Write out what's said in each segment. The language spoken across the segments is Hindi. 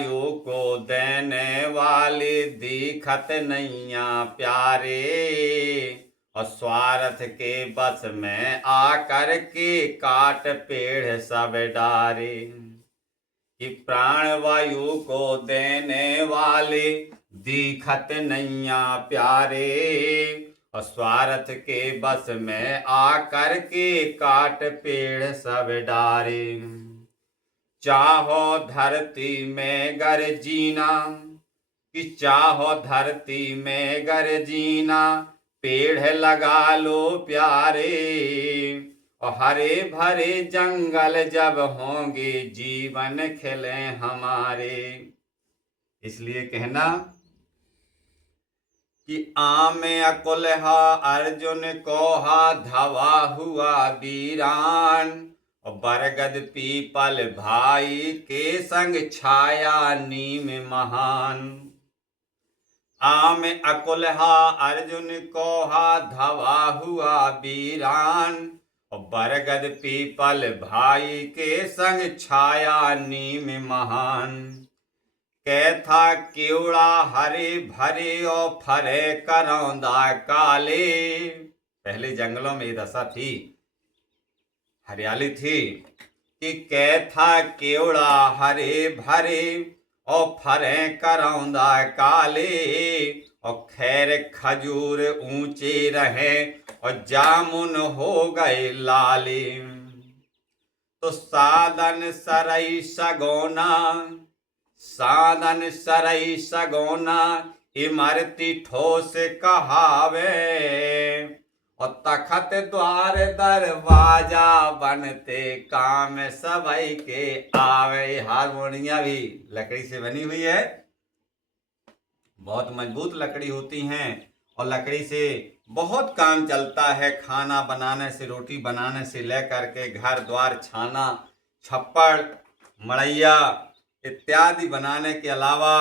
वायु को देने वाले दिखत नैया प्यारे, और स्वार्थ के बस में आकर के काट पेड़ सब डारे। कि प्राण वायु को देने वाले दिखत नैया प्यारे, और स्वार्थ के बस में आकर के काट पेड़ सब डारे। चाहो धरती में गर जीना, कि चाहो धरती में गर जीना, पेड़ लगा लो प्यारे, और हरे भरे जंगल जब होंगे जीवन खिले हमारे। इसलिए कहना कि आम अकुलहा अर्जुन कोहा धवा हुआ वीरान, और बरगद पीपल भाई के संग छाया नीम महान। आम अकुलहा अर्जुन कोहा धवा हुआ वीरान, और बरगद पीपल भाई के संग छाया नीम महान। कैथा केवड़ा हरे भरे और फरे करौंदा काले। पहले जंगलों में ये दशा थी, हरियाली थी, कि कैथा केवड़ा हरे भरे और फरे करौंदा काले, और खैर खजूर ऊंचे रहे और जामुन हो गए लाले। तो साधन सरई सगोना, साधन सरई सगोना, इमरती ठोस कहावे, और तखत द्वार दरवाजा बनते काम सबई के आवे। हारमोनिया भी लकड़ी से बनी हुई है, बहुत मजबूत लकड़ी होती हैं, और लकड़ी से बहुत काम चलता है। खाना बनाने से, रोटी बनाने से लेकर के घर द्वार छाना, छप्पड़, मड़ैया इत्यादि बनाने के अलावा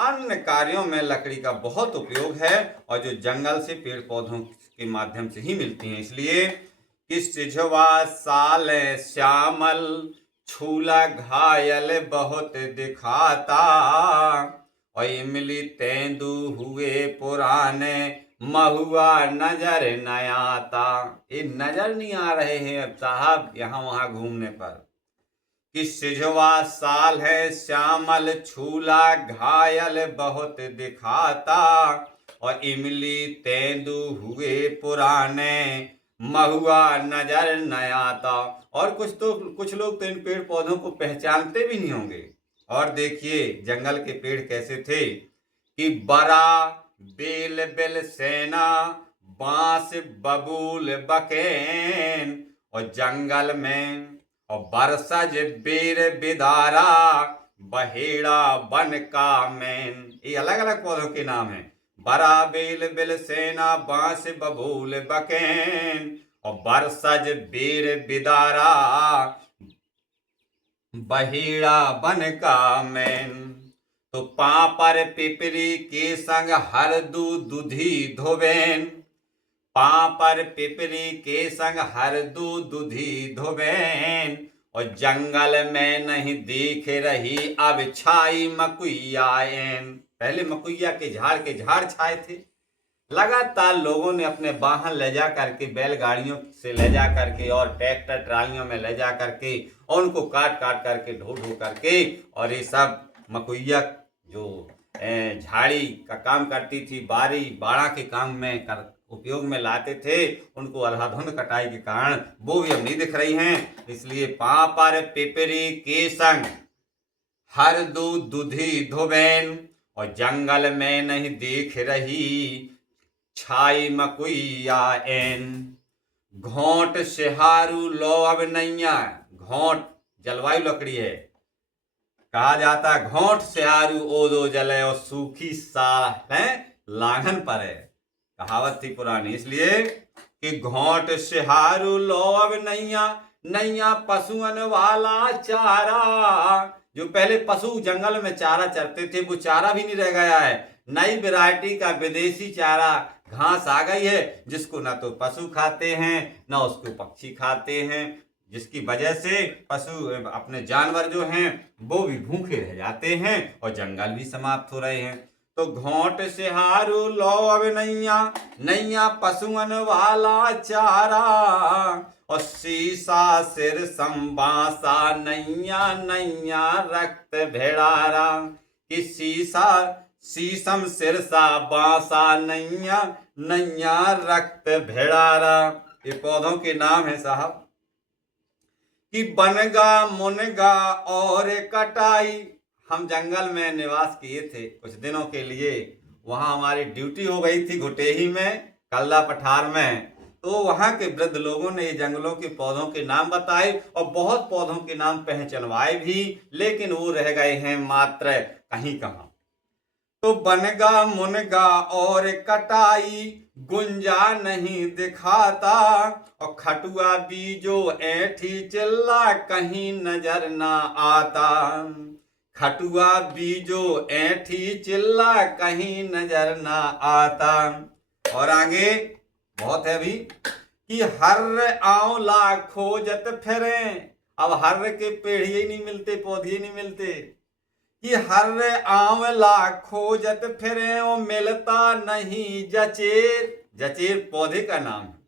अन्य कार्यों में लकड़ी का बहुत उपयोग है, और जो जंगल से पेड़ पौधों के माध्यम से ही मिलती हैं। इसलिए कि सिझवा साल श्यामल, छूला घायल बहुत दिखाता, और इमली तेंदू हुए पुराने, महुआ नजर न आता। ये नजर नहीं आ रहे हैं अब साहब यहाँ वहां घूमने पर। कि सिझवा साल है श्यामल, छूला घायल बहुत दिखाता, और इमली तेंदू हुए पुराने, महुआ नजर न आता। और कुछ लोग तो इन पेड़ पौधों को पहचानते भी नहीं होंगे। और देखिए जंगल के पेड़ कैसे थे, कि बरा बेल बेल सेना, बांस बबूल बकेन, और जंगल में और बरसज बीर बिदारा, बहेड़ा बन का मैन। ये अलग अलग पौधों के नाम हैं। बरा बेल बिल सेना, बांस बबूल बकेन, और बरसज बीर बिदारा, बहेड़ा बन का मैन। तो पापर पिपरी के संग हर दुधी धोबेन, पापर पिपरी के संग हर दुधी धोबेन, और जंगल में नहीं दिख रही अब छाई मकुइयाएन। पहले मकुइया के झाड़ छाए थे। लगातार लोगों ने अपने वाहन ले जा करके, बैलगाड़ियों से ले जा करके और ट्रैक्टर ट्रालियों में ले जा करके, और उनको काट करके ढो करके, और ये सब मकुइया जो झाड़ी का काम करती थी, बारी बाड़ा के काम में उपयोग में लाते थे, उनको अंधाधुंध कटाई के कारण वो भी अब नहीं दिख रही हैं। इसलिए पापर पिपरी के संग हर दुधी धोबेन, और जंगल में नहीं दिख रही छाई मकुइया एन। घोंट सिहारू लो अब नैया, घोंट जलवायु लकड़ी है, कहा जाता है घोंट सिहारू ओदो जले, और सूखी साल है लांघन पर है, कहावत थी पुरानी। इसलिए कि घोंट सिहारू लो अब नैया, नैया पशुअन वाला चारा। जो पहले पशु जंगल में चारा चरते थे वो चारा भी नहीं रह गया है। नई वैरायटी का विदेशी चारा घास आ गई है, जिसको ना तो पशु खाते हैं ना उसको पक्षी खाते हैं। जिसकी वजह से पशु अपने जानवर जो हैं वो भी भूखे रह जाते हैं और जंगल भी समाप्त हो रहे हैं। तो घोंट से हारू लो अब नैया, नैया पशुअन वाला चारा, और सीसा सिर संबासा नैया, नैया रक्त भेड़ारा। कि शीशम सिरसा बांसा नैया, नैया रक्त भेड़ारा। ये पौधों के नाम है साहब। कि बनगा मुनगा और कटाई, हम जंगल में निवास किए थे कुछ दिनों के लिए। वहां हमारी ड्यूटी हो गई थी घुटेही में, कल्ला पठार में। तो वहां के वृद्ध लोगों ने ये जंगलों के पौधों के नाम बताए और बहुत पौधों के नाम पहचानवाए भी, लेकिन वो रह गए हैं मात्र कहीं कहां। तो बनगा मुनगा और कटाई गुंजा नहीं दिखाता, और खटुआ बीजो ऐठी चिल्ला कहीं नजर ना आता। खटुआ बीजो ऐठी चिल्ला कहीं नजर ना आता। और आगे बहुत है अभी। कि हर्र आंवला खोजत फिरे, अब हर्र के पेड़ ही नहीं मिलते, पौधे नहीं मिलते। कि हर्र आंवला खोजत फिरे वो मिलता नहीं जचेर, जचेर पौधे का नाम है,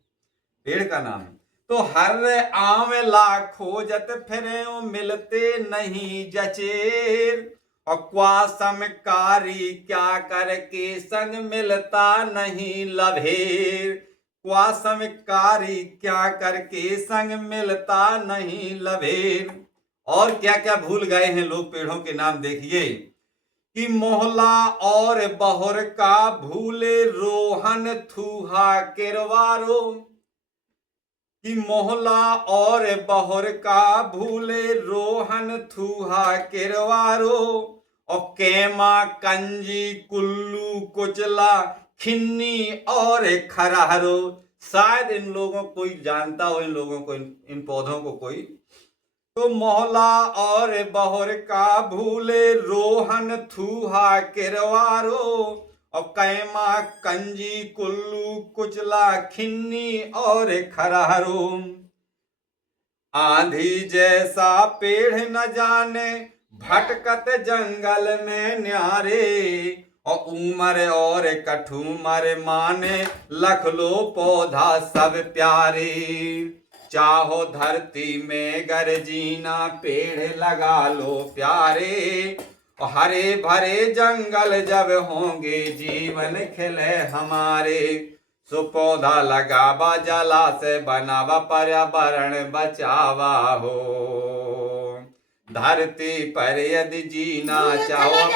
पेड़ का नाम है। तो हर्र आंवला खोजत फिरे वो मिलते नहीं जचेर, और क्वासमकारी क्या करके संग मिलता नहीं लभेर। क्वासमकारी क्या करके संग मिलता नहीं लभेर। और क्या क्या भूल गए हैं लोग पेड़ों के नाम देखिए। कि मोहला और बहुर का भूले रोहन थूहा किरवारो। कि मोहला और बहुर का भूले रोहन थूहा किरवारो, और केमा कंजी कुल्लू कुचला खिन्नी और खरारो। शायद इन लोगों को कोई जानता हो, इन लोगों को, इन पौधों को कोई। तो मोहला और बहुर का भूले रोहन थूहा किरवारो, और कैमा कंजी कुल्लू कुचला खिन्नी और खरारो। आंधी जैसा पेड़ न जाने भटकत जंगल में न्यारे, और उमर और कठुमर माने लख लो पौधा सब प्यारे। चाहो धरती में गरजीना पेड़ लगा लो प्यारे, और हरे भरे जंगल जब होंगे जीवन खिले हमारे। सो पौधा लगावा जला से बनावा पर्यावरण बचावा हो, धरती पर यदि जीना चाहो।